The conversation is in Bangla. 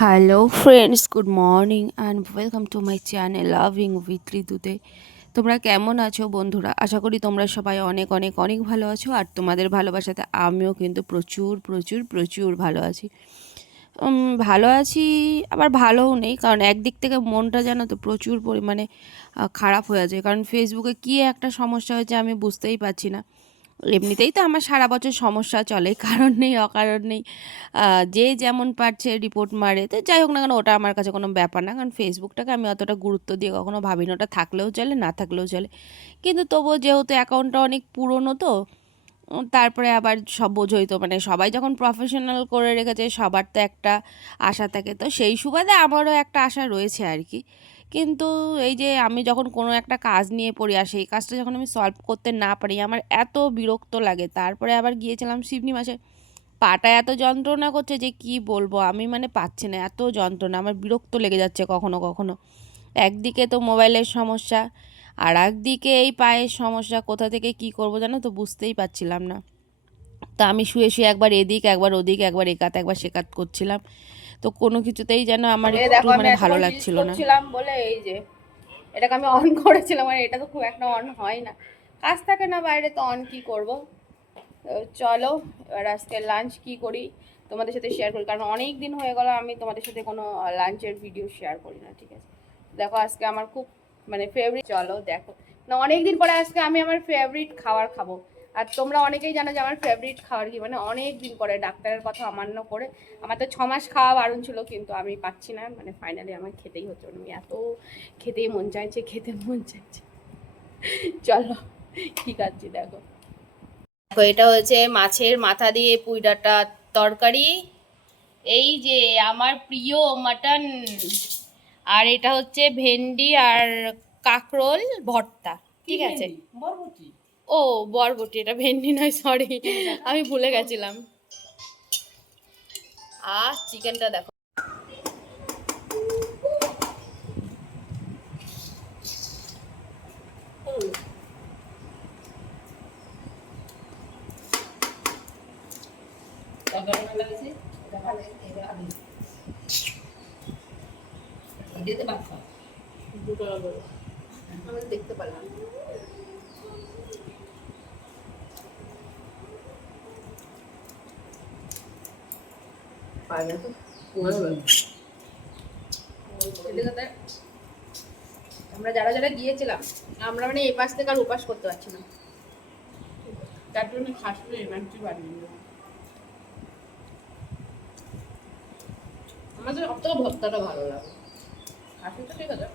Hello friends good morning and welcome to my channel loving with ঋতুতে তোমরা কেমন আছো বন্ধুরা? আশা করি তোমরা সবাই অনেক অনেক অনেক ভালো আছো আর তোমাদের ভালোবাসাতে আমিও কিন্তু প্রচুর প্রচুর প্রচুর ভালো আছি। ভালো আছি, আবার ভালোও নেই, কারণ একদিক থেকে মনটা যেন তো প্রচুর পরিমাণে খারাপ হয়ে আছে। কারণ ফেসবুকে কী একটা সমস্যা হয়েছে আমি বুঝতেই পারছি না। এমনিতেই তো আমার সারা বছর সমস্যা চলে, কারণ নেই, অকারণ নেই। যে যেমন পারছে রিপোর্ট মারে, তো যাই হোক না কেন, ওটা আমার কাছে কোনো ব্যাপার না, কারণ ফেসবুকটাকে আমি অতটা গুরুত্ব দিয়ে কখনো ভাবি না ওটা থাকলেও চলে, না থাকলেও চলে। কিন্তু তবুও যেহেতু অ্যাকাউন্টটা অনেক পুরনো তো, তারপরে আবার সব বোঝোই তো মানে সবাই যখন প্রফেশনাল করে রেখেছে, সবার তো একটা আশা থাকে। তো সেই সুবাদে আমারও একটা আশা রয়েছে আর কি। কিন্তু এই যে আমি যখন কোনো একটা কাজ নিয়ে পড়ি আর সেই কাজটা যখন আমি সলভ করতে না পারি, আমার এত বিরক্ত লাগে। তারপরে আবার গিয়েছিলাম শিবনি মাসে, পাটা এত যন্ত্রণা করছে যে কি বলব? আমি মানে পাচ্ছি না, এত যন্ত্রণা, আমার বিরক্ত লেগে যাচ্ছে কখনো কখনো। একদিকে তো মোবাইলের সমস্যা, আর একদিকে এই পায়ের সমস্যা, কোথা থেকে কি করব জানো তো বুঝতেই পারছিলাম না। তা আমি শুয়ে শুয়ে একবার এদিক, একবার ওদিক, একবার একাত, একবার সেকাত করছিলাম। তো কোনো কিছুতেই যেন আমার একটু মানে ভালো লাগছিল না। বলে এই যে এটাকে আমি অন করেছিলাম আর এটা তো খুব একটা অন হয় না। কাজ থাকে না বাইরে তো অন কি করব? চলো এবার আজকে লাঞ্চ কি করি? তোমাদের সাথে শেয়ার করি কারণ অনেক দিন হয়ে গেল আমি তোমাদের সাথে কোনো লাঞ্চের ভিডিও শেয়ার করি না ঠিক আছে? দেখো আজকে আমার খুব মানে ফেভারিট চলো দেখো। না অনেক দিন পরে আজকে আমি আমার ফেভারিট খাবার খাব। আর তোমরা অনেকেই জানো যে আমার ফেভারিট খাবার কি? মানে অনেক দিন পরে ডাক্তারের কথা অমান্য করে আমার তো ছমাস খাওয়া বারণ ছিল, কিন্তু আমি পাচ্ছি না। মানে ফাইনালি আমার খেতেই হচ্ছে। মানে আমি এত খেতেই মন চাইছে, খেতে মন চাইছে। চলো, কি খাচ্ছি দেখো। দেখো, এটা হচ্ছে মাছের মাথা দিয়ে পুঁই ডাঁটা তরকারি। এই যে আমার প্রিয় মাটন আর এটা হচ্ছে ভেন্ডি আর কাকরোল ভর্তা। ঠিক আছে? ও বরবটি এটা ভেন্ডি নয় সরি আমি ভুলে গেছিলাম। আর চিকেনটা দেখো। দেখতে আমরা যারা যারা গিয়েছিলাম আমরা মানে এই পাশ থেকে আর উপাস করতে পারছি না। তার জন্য শাশুড়ি এনার্জি বানিয়ে আমাদের থেকে ভর্তাটা ভালো লাগে শাশুড়ি তো ঠিক আছে।